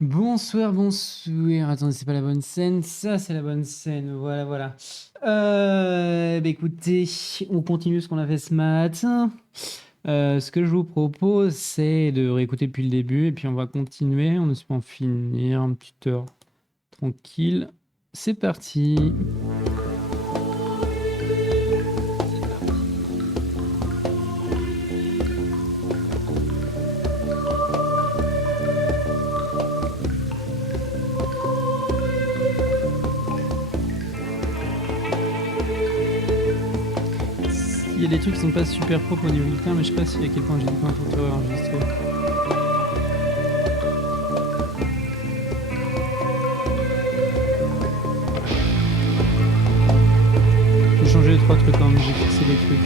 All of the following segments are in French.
Bonsoir, bonsoir. Attendez, c'est pas la bonne scène. Ça, c'est la bonne scène. Voilà, voilà. Écoutez, on continue ce qu'on a fait ce matin. Ce que je vous propose, c'est de réécouter depuis le début et puis on va continuer en espérant finir une petite heure tranquille. C'est parti. Il y a des trucs qui sont pas super propres au niveau du temps, mais je sais pas si à quel point j'ai du temps pour enregistrer. J'ai changé les trois trucs quand même, j'ai fixé des trucs.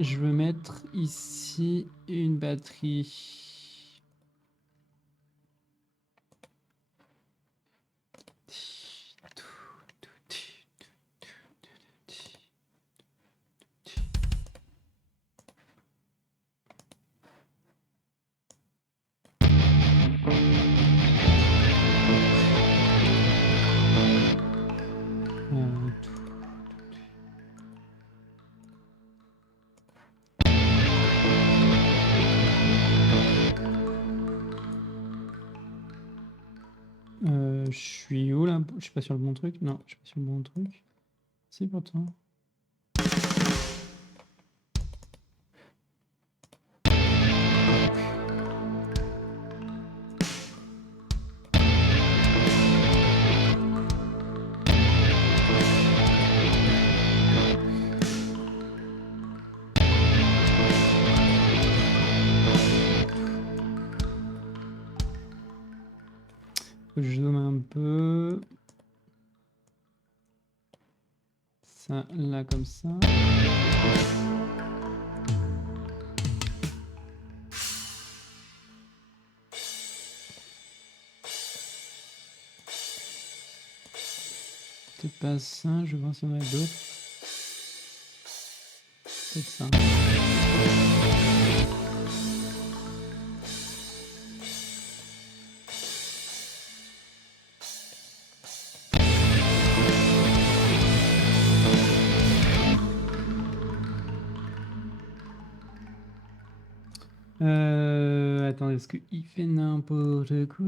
Je veux mettre ici une batterie. Je suis où là? Je suis pas sur le bon truc? Non, je suis pas sur le bon truc. Si, pourtant. Faut que je zoome un peu. Ça, là, comme ça. Peut-être pas ça, je vais voir si on a d'autres. Peut-être ça. Attendez, est-ce qu'il fait n'importe quoi?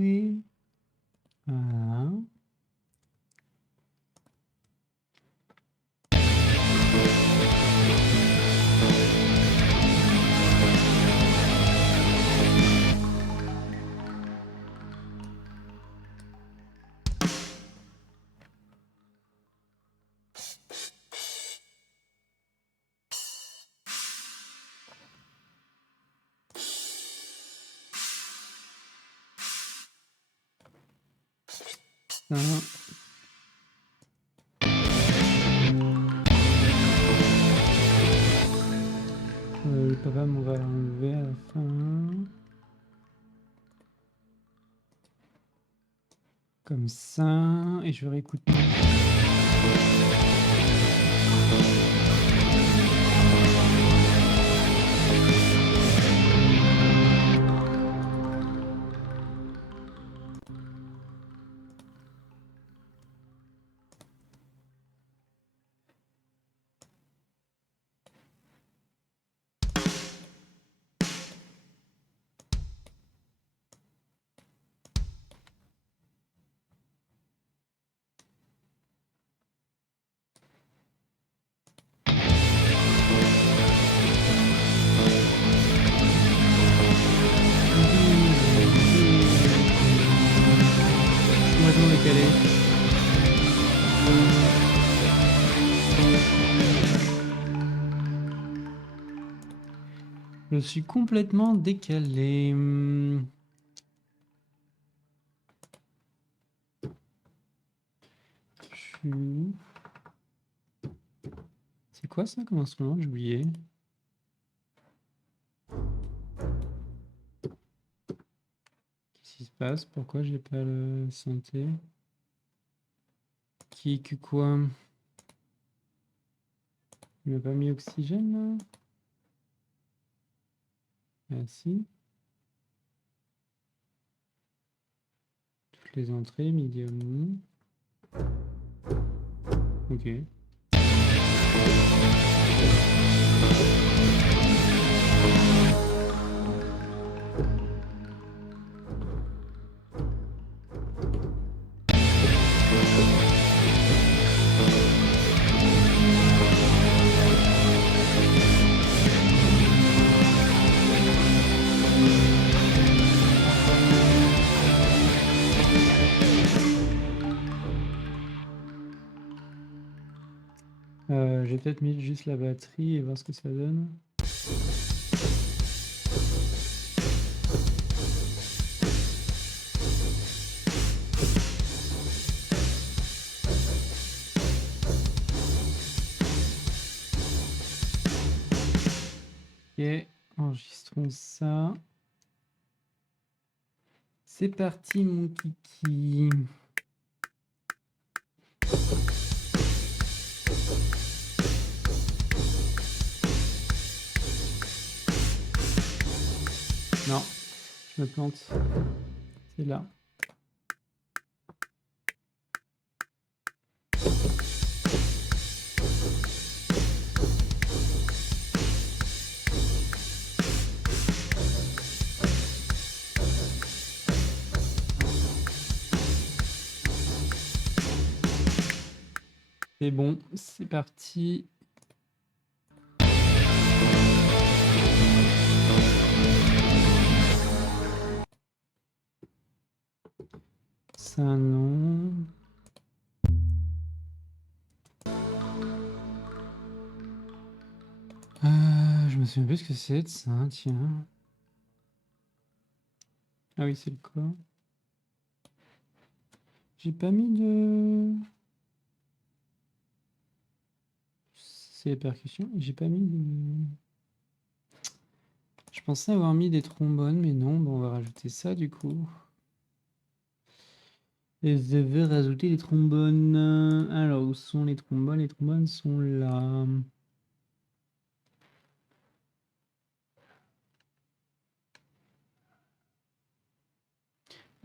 Voilà. Ça. Le papa, on va l'enlever à la fin. Comme ça. Et je vais réécouter. complètement décalé. Je suis complètement décalé. C'est quoi ça comme instrument? J'ai oublié. Qu'est-ce qui se passe? Pourquoi j'ai pas le synthé? Qui que quoi? Il m'a pas mis oxygène là? Ah si. Toutes les entrées, medium. Ok. J'ai peut-être mis juste la batterie et voir ce que ça donne. Ok, enregistrons ça. C'est parti mon kiki. Non, je me plante. C'est là. C'est bon, c'est parti. Ça non. Je me souviens plus ce que c'est de ça, tiens. Ah oui, c'est le corps. J'ai pas mis de... C'est les percussions. J'ai pas mis de... Je pensais avoir mis des trombones, mais non. Bon, on va rajouter ça du coup. Et je vais rajouter les trombones. Alors, où sont les trombones? Les trombones sont là.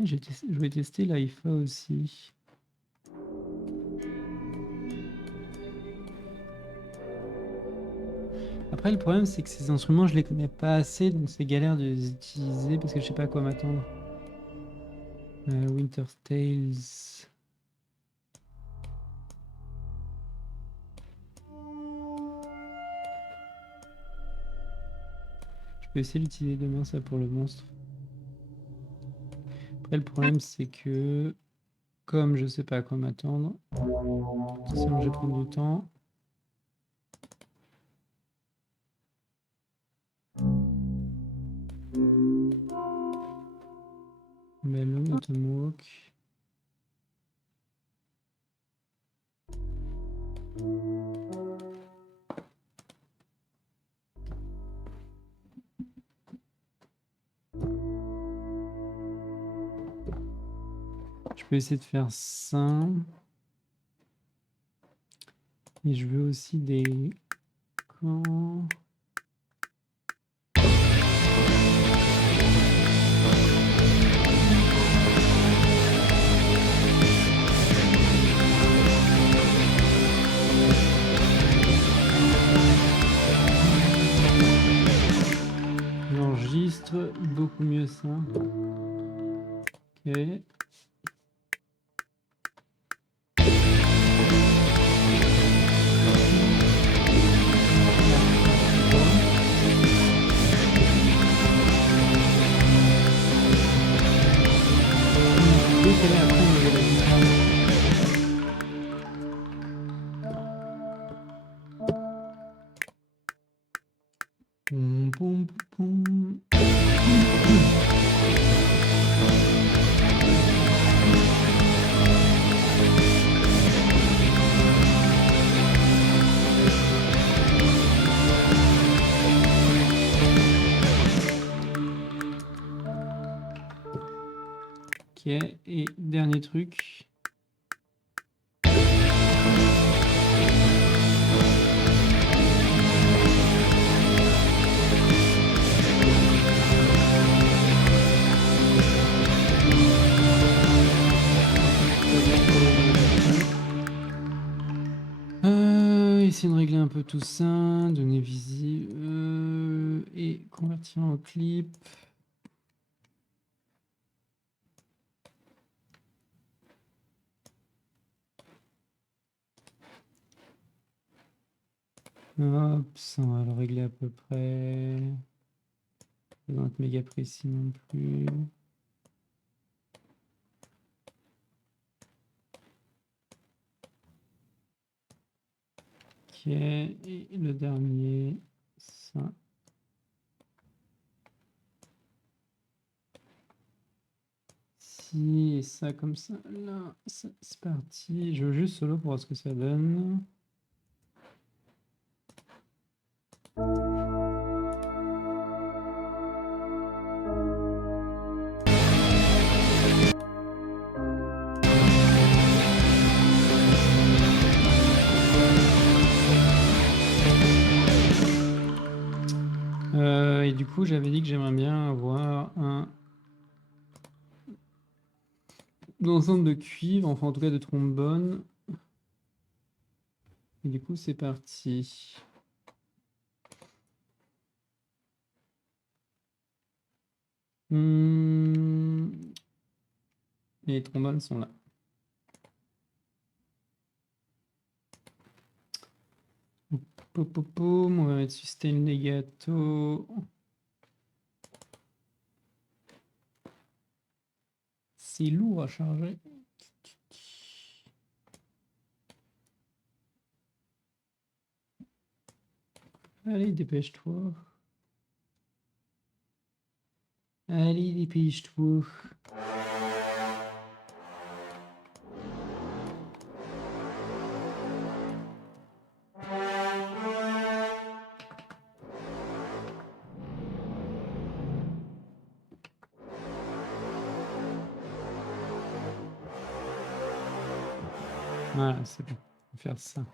Je vais tester l'IFA aussi. Après, le problème, c'est que ces instruments, je les connais pas assez, donc c'est galère de les utiliser parce que je sais pas à quoi m'attendre. Winter's Tales. Je peux essayer d'utiliser demain ça pour le monstre. Après, le problème, c'est que comme je sais pas à quoi m'attendre, potentiellement je vais prendre du temps. Melon, Autumn Je peux essayer de faire ça. Et je veux aussi des camps. J'enregistre beaucoup mieux ça. Ok. Décaler après au niveau de la guitare. poum, poum. Ok, et dernier truc. Essayer de régler un peu tout ça, donner visible et convertir en clip. Hop, ça on va le régler à peu près. Pas besoin d'être méga précis non plus. Ok, et le dernier, ça. Si, et ça comme ça, là, c'est parti. Je joue juste solo pour voir ce que ça donne. Et du coup, j'avais dit que j'aimerais bien avoir un ensemble de cuivre, enfin en tout cas de trombone. Et du coup, c'est parti. Les trombones sont là. On va mettre sustain legato. C'est lourd à charger. Allez, dépêche-toi. Allez, dépêche-toi. Voilà, c'est bon. On va faire ça.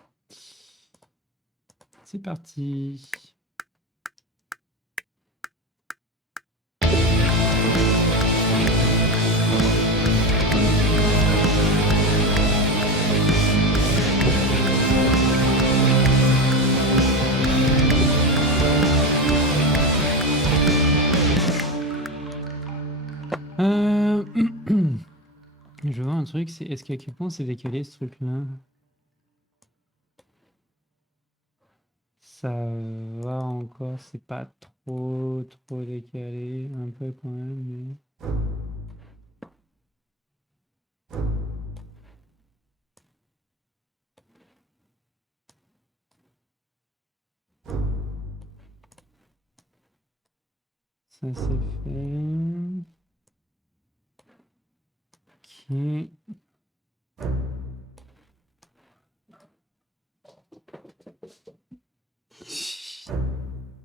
C'est parti. Je vois un truc, c'est est-ce qu'à quel point c'est décalé ce truc-là? Ça va encore, c'est pas trop décalé, un peu quand même, mais... Ça c'est fait. Ok.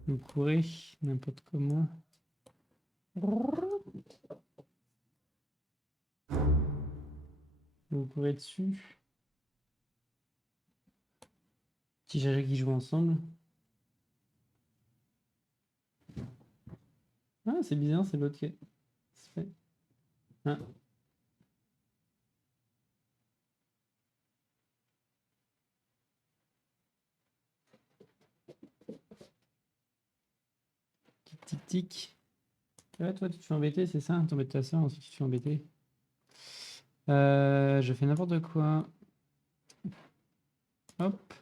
Vous courez n'importe comment. Vous courez dessus. Petit Jaja qui joue ensemble. Ah, c'est bizarre, c'est l'autre qui est fait. Ah. Tic tic tic. Ouais, toi tu te fais embêter, c'est ça? T'embêtes ta soeur, ensuite tu te fais embêter. Je fais n'importe quoi. Hop.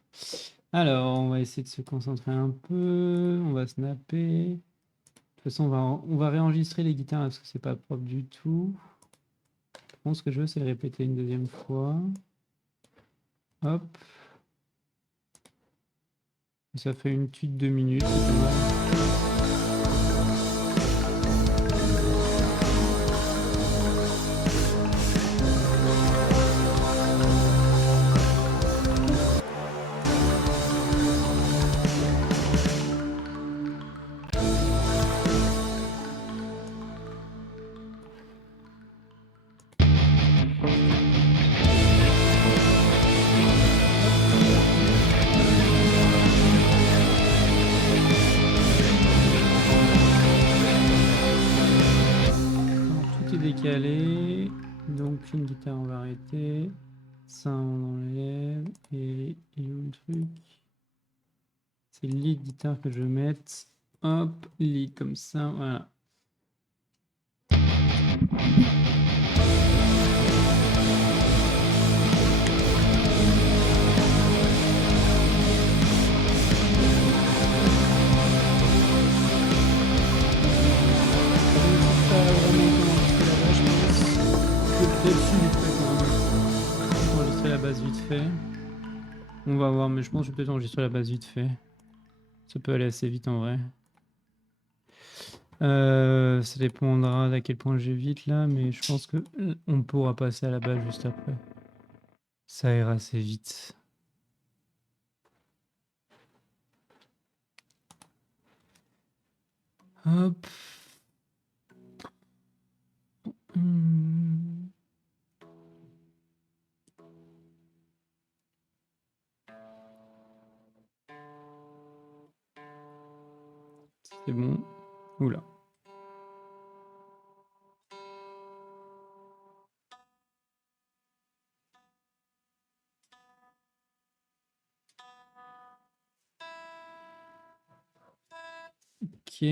Alors, on va essayer de se concentrer un peu. On va snapper. De toute façon, on va réenregistrer les guitares parce que c'est pas propre du tout. Bon, ce que je veux, c'est le répéter une deuxième fois. Hop. Ça fait une petite 2 minutes, c'est pas mal. calé. Donc une guitare, on va arrêter. Ça, on enlève. Et il y a un truc. C'est le lead guitare que je vais mettre. Hop, lead comme ça, voilà. Enregistrer la base vite fait. On va voir, mais je pense que je vais peut-être enregistrer la base vite fait. Ça peut aller assez vite en vrai. Ça dépendra d'à quel point j'ai vite là, mais je pense que on pourra passer à la base juste après. Ça ira assez vite. Hop. C'est bon. Oula. Ok.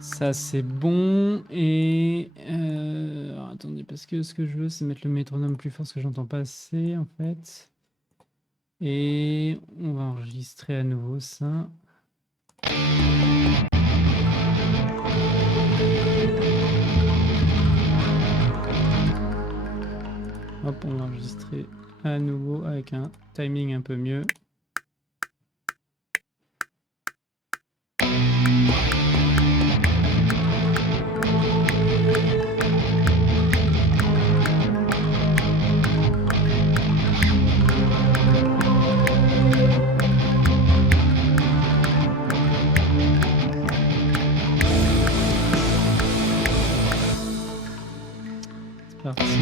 Ça c'est bon. Et alors, attendez, parce que ce que je veux, c'est mettre le métronome plus fort, parce que j'entends pas assez en fait. Et on va enregistrer à nouveau ça. Hop, on va enregistrer à nouveau avec un timing un peu mieux. C'est parti.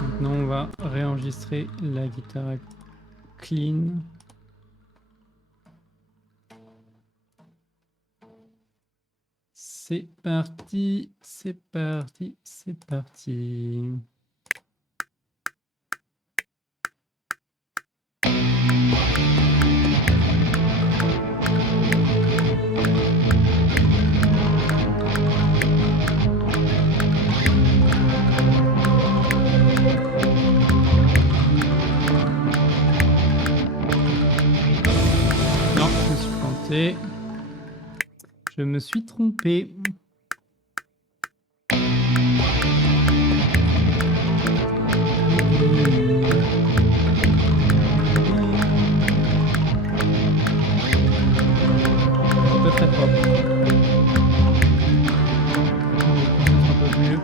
Maintenant, on va réenregistrer la guitare clean. C'est parti, c'est parti, c'est parti. Non, je me suis planté. Je me suis trompé. C'est pas très propre. Un peu mieux.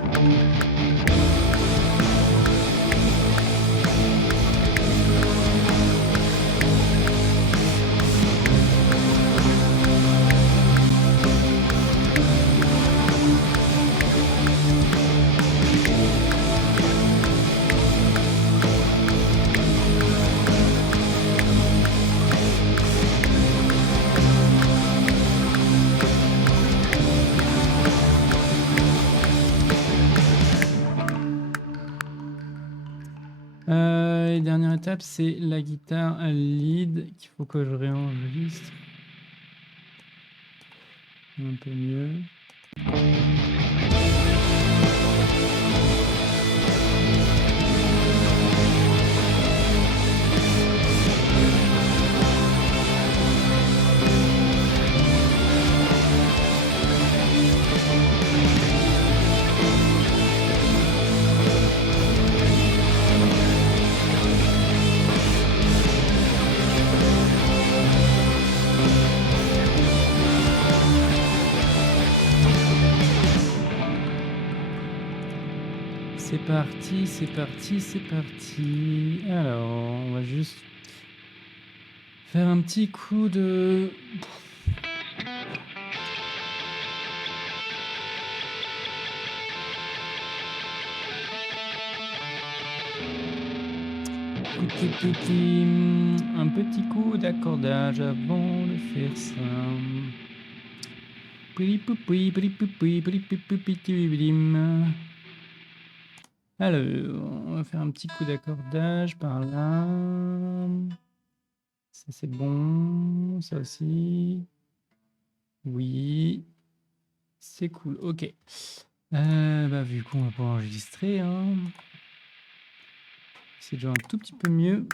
Et dernière étape, c'est la guitare lead qu'il faut que je réenregistre. Un peu mieux. parti, c'est parti, c'est parti. Alors, on va juste faire un petit coup de... Un petit coup d'accordage avant de faire ça. Alors, on va faire un petit coup d'accordage par là. Ça c'est bon, ça aussi. Oui, c'est cool. Ok. Bah, vu qu'on va pas enregistrer, hein. C'est déjà un tout petit peu mieux.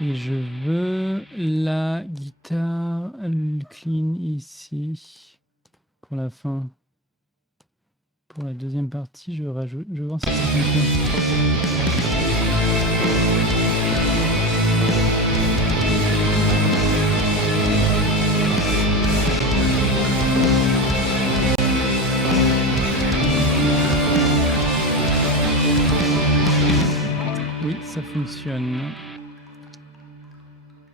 Et je veux la guitare clean ici pour la fin. Pour la deuxième partie, je rajoute. Je vais voir si ça fonctionne. Oui, ça fonctionne.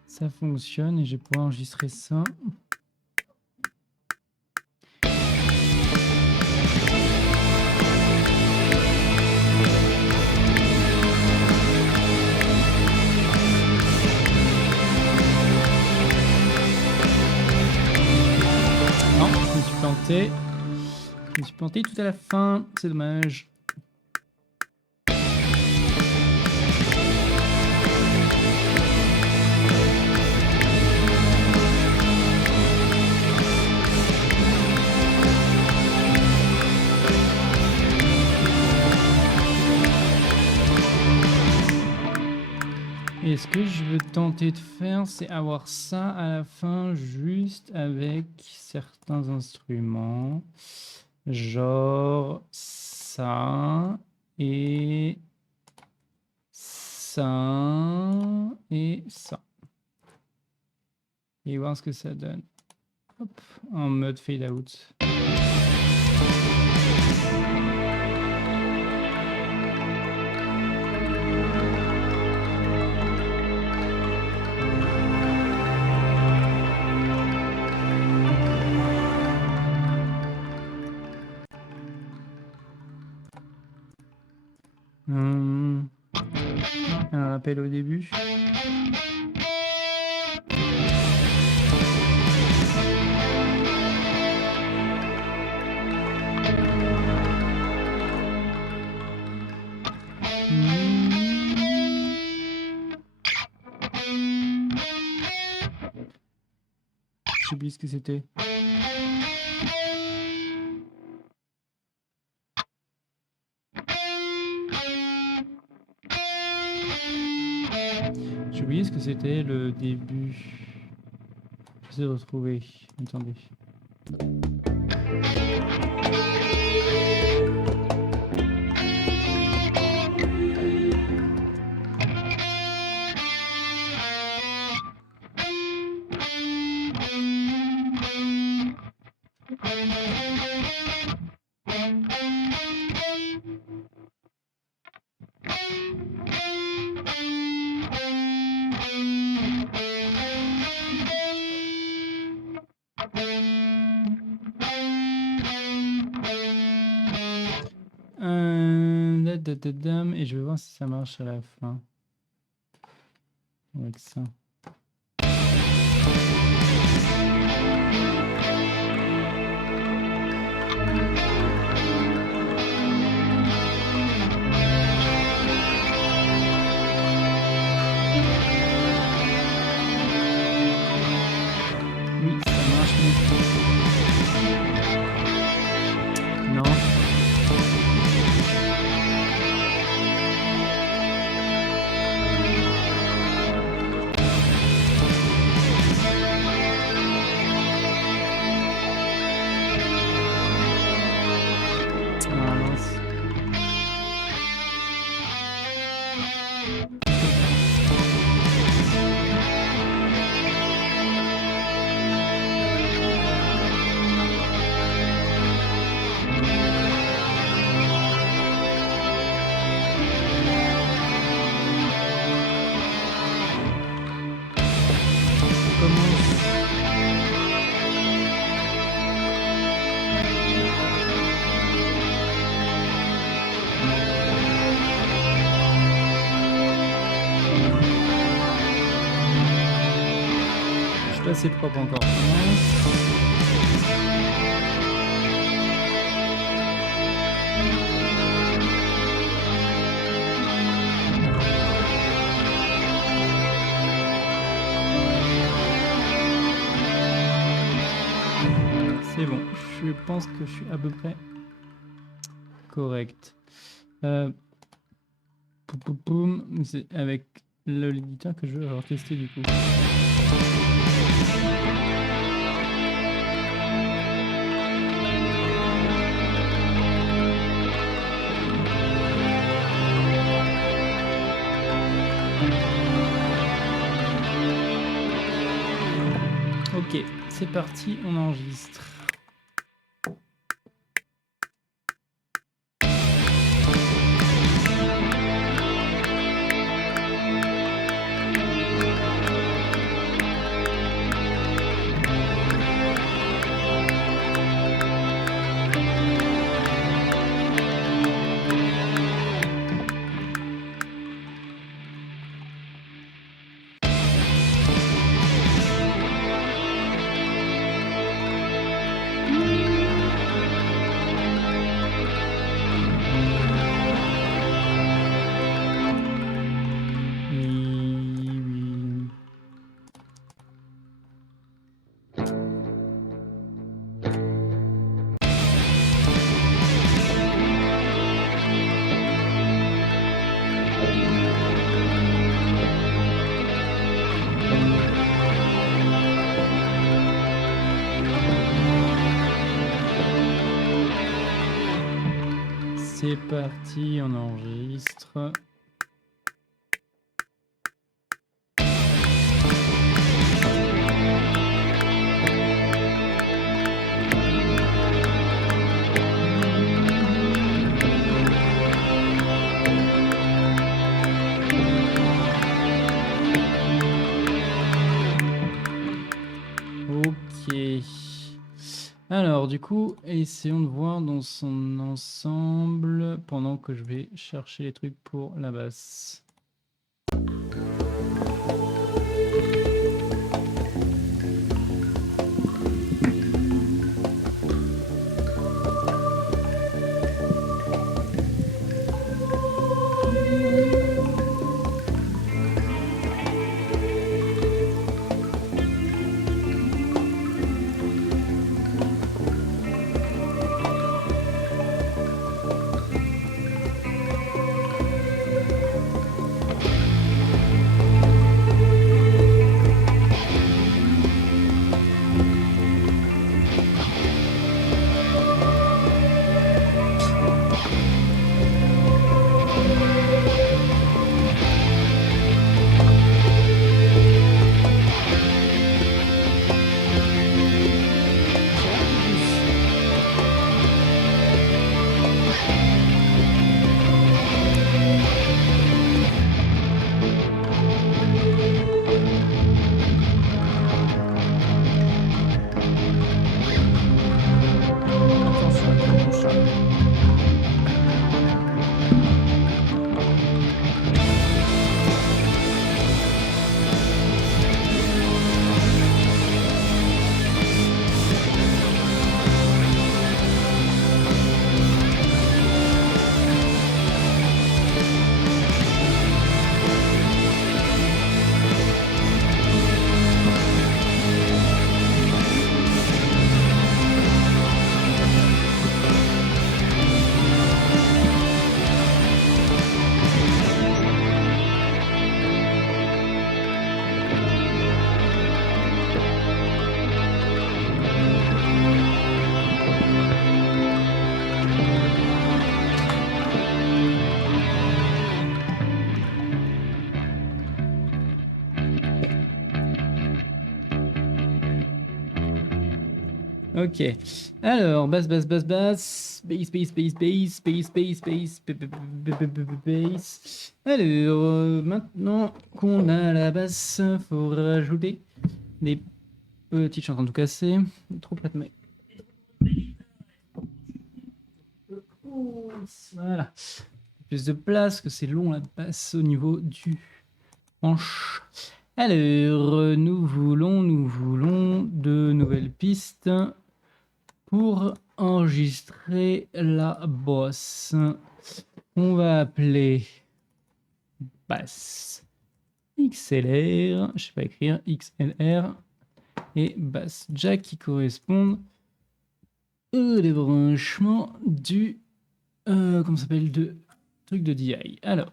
Ça fonctionne et je vais pouvoir enregistrer ça. Non, je me suis planté. Je me suis planté tout à la fin. C'est dommage. Et ce que je veux tenter de faire, c'est avoir ça à la fin, juste avec certains instruments. Genre ça et ça et ça. Et voir ce que ça donne. Hop, en mode fade out. Un rappel au début. J'ai oublié ce que c'était. J'ai oublié ce que c'était le début. J'essaie de retrouver. Attendez. Et je vais voir si ça marche à la fin. Avec ça. Oui, ça marche. assez propre encore. C'est bon, je pense que je suis à peu près correct. C'est avec l'éditeur que je vais avoir testé du coup. Ok, c'est parti, on enregistre. C'est parti, on enregistre. Ok. Alors, du coup, essayons de voir dans son ensemble pendant que je vais chercher les trucs pour la basse. Ok. Alors, basse, basse, basse, basse. Bass, bass, bass, bass, bass, bass, bass, bass. Alors, maintenant qu'on a la basse, faut rajouter des petites, je suis en train de tout casser. Trop plate, mais. Voilà. Plus de place, que c'est long la basse au niveau du hanche. Alors, nous voulons de nouvelles pistes pour enregistrer la bosse. On va appeler basse XLR, je sais pas écrire, XLR, et basse jack qui correspondent au débranchement du comment ça s'appelle, de truc de DI. Alors,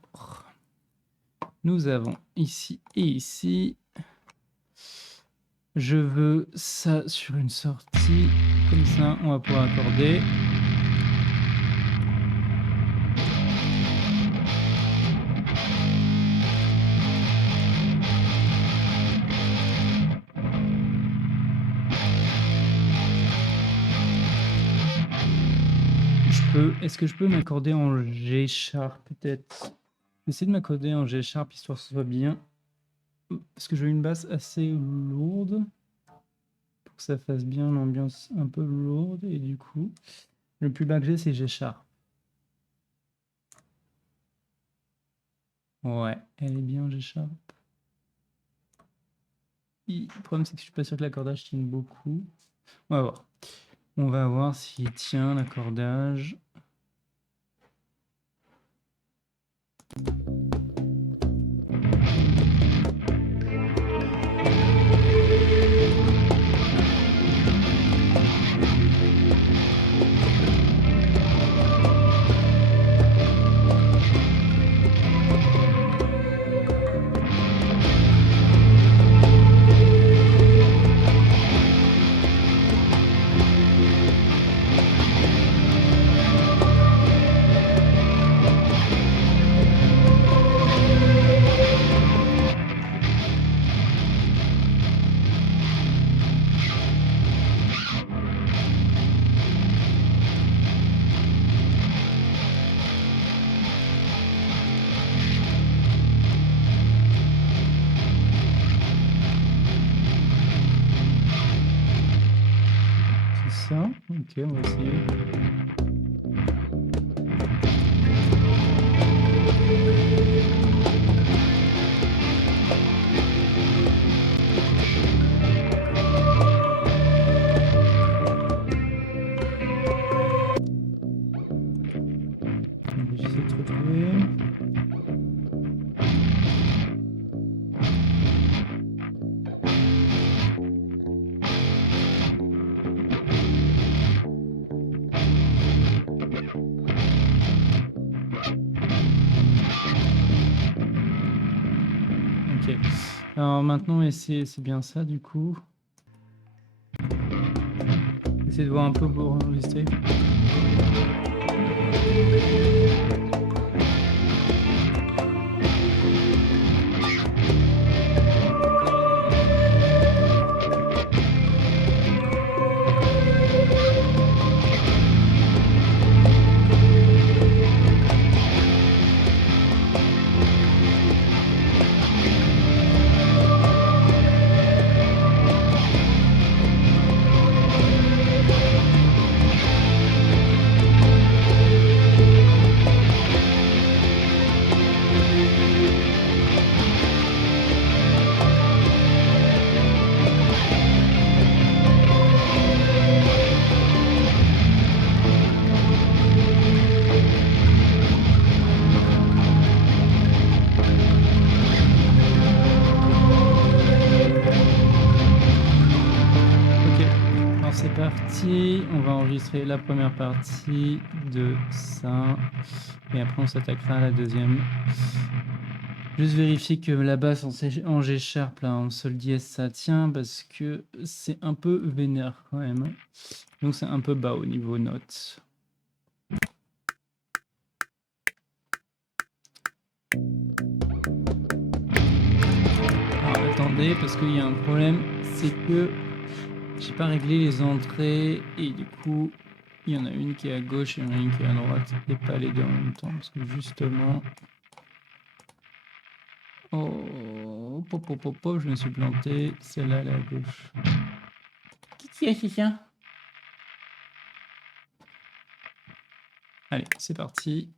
nous avons ici et ici. Je veux ça sur une sortie. Comme ça, on va pouvoir accorder. Est-ce que je peux m'accorder en G sharp peut-être? Essayer de m'accorder en G sharp histoire que ce soit bien. Parce que je veux une basse assez lourde. Pour que ça fasse bien l'ambiance un peu lourde. Et du coup, le plus bas que j'ai, c'est G sharp. Ouais, elle est bien G sharp. Le problème, c'est que je suis pas sûr que l'accordage tienne beaucoup. On va voir. On va voir s'il tient l'accordage. C'est ça. Ok, on va essayer. On va essayer de retrouver. Ok. Alors maintenant, c'est bien ça du coup. Essayez de voir un peu pour enregistrer. C'est parti, on va enregistrer la première partie de ça et après on s'attaquera à la deuxième. Juste vérifier que la basse en G sharp là en sol dièse ça tient parce que c'est un peu vénère quand même. Donc c'est un peu bas au niveau notes. Alors attendez parce qu'il y a un problème, c'est que j'ai pas réglé les entrées et du coup il y en a une qui est à gauche et il y en a une qui est à droite et pas les deux en même temps parce que justement je me suis planté, celle-là elle est à gauche. Qui est ça? Allez, c'est parti.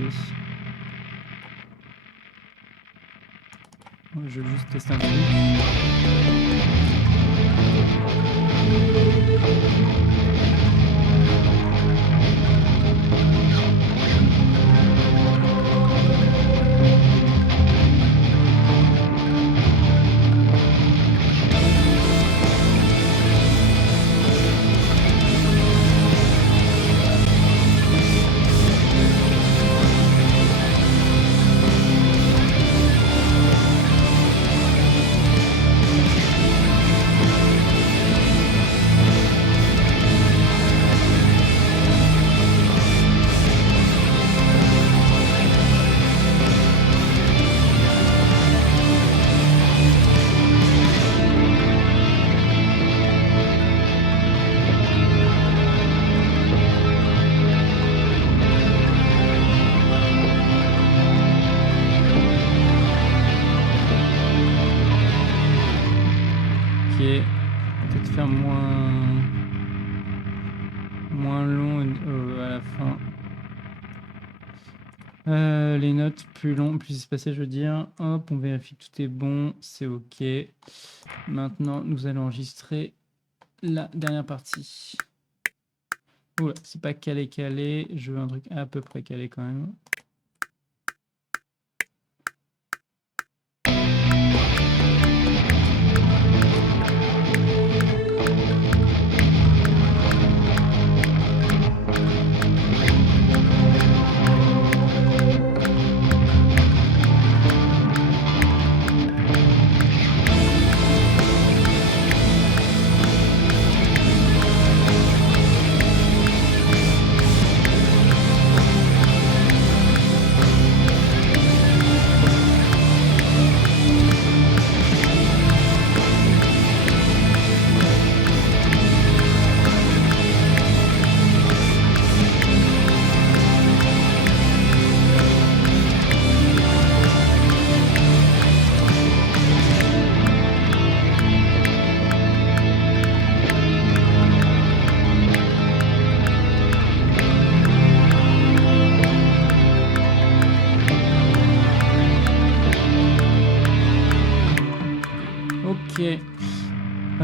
parti. Je vais juste tester un truc. Peut-être faire moins long à la fin. Les notes plus longues, plus espacées, je veux dire. Hop, on vérifie que tout est bon, c'est OK. Maintenant, nous allons enregistrer la dernière partie. Oula, c'est pas calé. Je veux un truc à peu près calé quand même.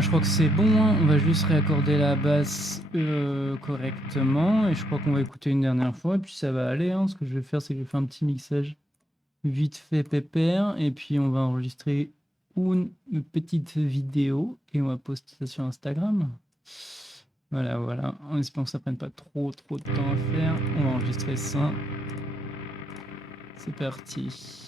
Je crois que c'est bon, hein. On va juste réaccorder la basse correctement et je crois qu'on va écouter une dernière fois et puis ça va aller, hein. Ce que je vais faire, c'est que je vais faire un petit mixage vite fait pépère et puis on va enregistrer une petite vidéo et on va poster ça sur Instagram. Voilà, en espérant que ça prenne pas trop de temps à faire. On va enregistrer ça. C'est parti.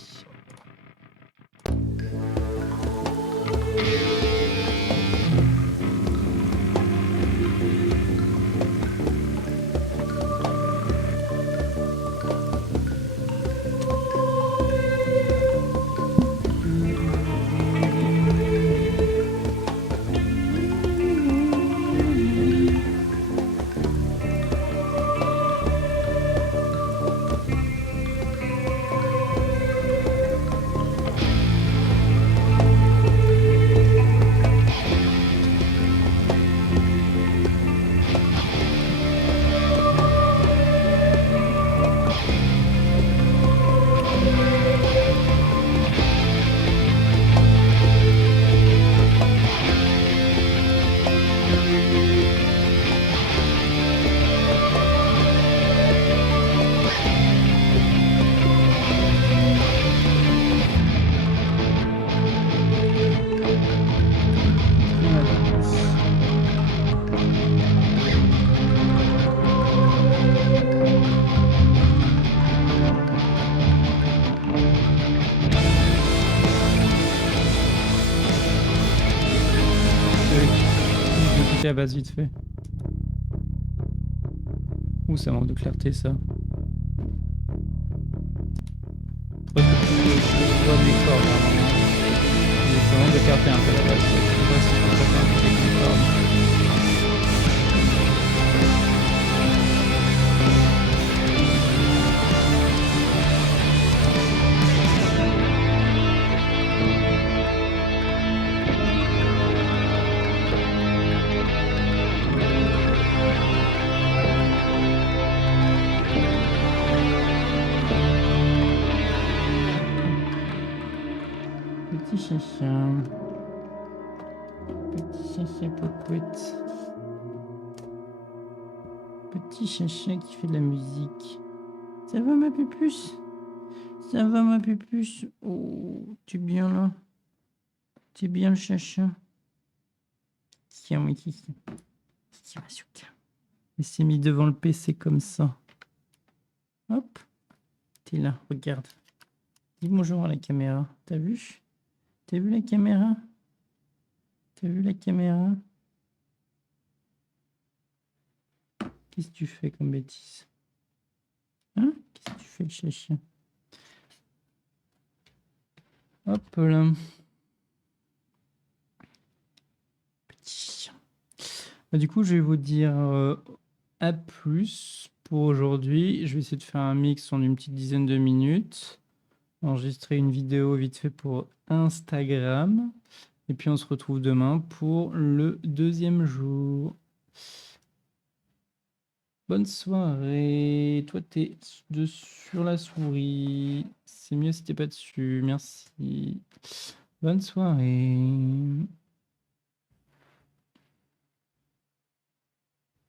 La base vite fait. Ouh, ça manque de clarté ça. Ça manque de clarté un peu la base. Je sais pas si je peux faire un peu les cordes. Petit chacha. Petit chacha popote. Petit chacha qui fait de la musique. Ça va ma pupuce? Ça va ma pupuce? Oh, tu es bien là? Tu es bien le chacha? Tiens, oui, Kiki. Kiki Masuka. Il s'est mis devant le PC comme ça. Hop. T'es là, regarde. Dis bonjour à la caméra. T'as vu? T'as vu la caméra? T'as vu la caméra? Qu'est-ce que tu fais comme bêtise? Hein? Qu'est-ce que tu fais, le chien? Hop là. Petit chien. Bah, du coup, je vais vous dire à plus pour aujourd'hui. Je vais essayer de faire un mix en une petite dizaine de minutes. Enregistrer une vidéo vite fait pour Instagram. Et puis on se retrouve demain pour le deuxième jour. Bonne soirée. Toi, t'es sur la souris. C'est mieux si t'es pas dessus. Merci. Bonne soirée.